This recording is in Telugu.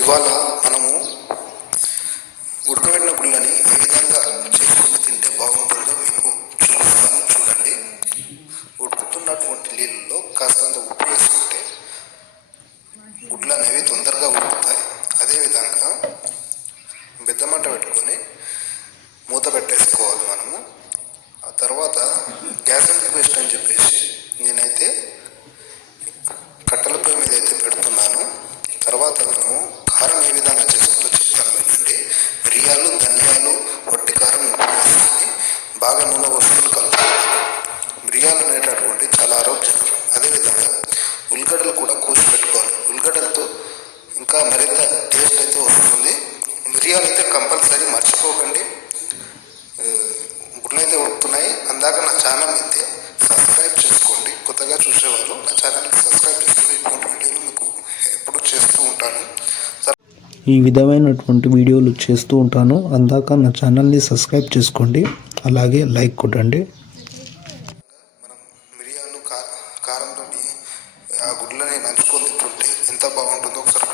ఇవాళ మనము ఉడకబెట్టిన గుళ్ళని ఏ విధంగా చేసుకుని తింటే బాగుంటుందో మీకు చూపిస్తాను, చూడండి. ఉడుకుతున్నటువంటి నీళ్ళలో కాస్తంత ఉప్పు వేసుకుంటే గుడ్లు అనేవి తొందరగా ఉడుకుతాయి. అదేవిధంగా బెద్దమంట పెట్టుకొని మూత పెట్టేసుకోవాలి మనము. ఆ తర్వాత గ్యాస్ ఎందుకు వేస్ట్ అని చెప్పేసి నేనైతే కట్టెల పొయ్యి మీద అయితే పెడుతున్నాను. తర్వాత మనము కారం ఏ విధంగా చేసుకోవాలో చెప్తాను వినండి. మిరియాలు, ధనియాలు, వట్టి కారం వేసుకొని బాగా నూనె వస్తువులు కలుపుకోవాలి. మిరియాలు అనేటటువంటి చాలా ఆరోగ్యకరం. అదేవిధంగా ఉల్లిగడ్డలు కూడా కోసి పెట్టుకోవాలి. ఉల్లిగడ్డలతో ఇంకా మరింత టేస్ట్ అయితే వస్తుంది. మిరియాలు అయితే కంపల్సరీ మర్చిపోకండి. గుడ్లు అయితే ఉడుకుతున్నాయి. అందాక నా ఛానల్ అయితే సబ్స్క్రైబ్ చేసుకోండి. కొత్తగా చూసేవాళ్ళు నా ఛానల్కి సబ్స్క్రైబ్ చేసుకుని ఇటువంటి వీడియోలు మీకు ఎప్పుడు చేస్తూ ఉంటాను. ఈ విధమైనటువంటి వీడియోలు చేస్తూ ఉంటాను. అందాక నా ఛానల్ని సబ్స్క్రైబ్ చేసుకోండి, అలాగే లైక్ కొట్టండి. మనం మిరియాలు కారంతో ఆ గుడ్లని నంచుకొని తింటుంటే ఎంత బాగుంటుందో ఒకసారి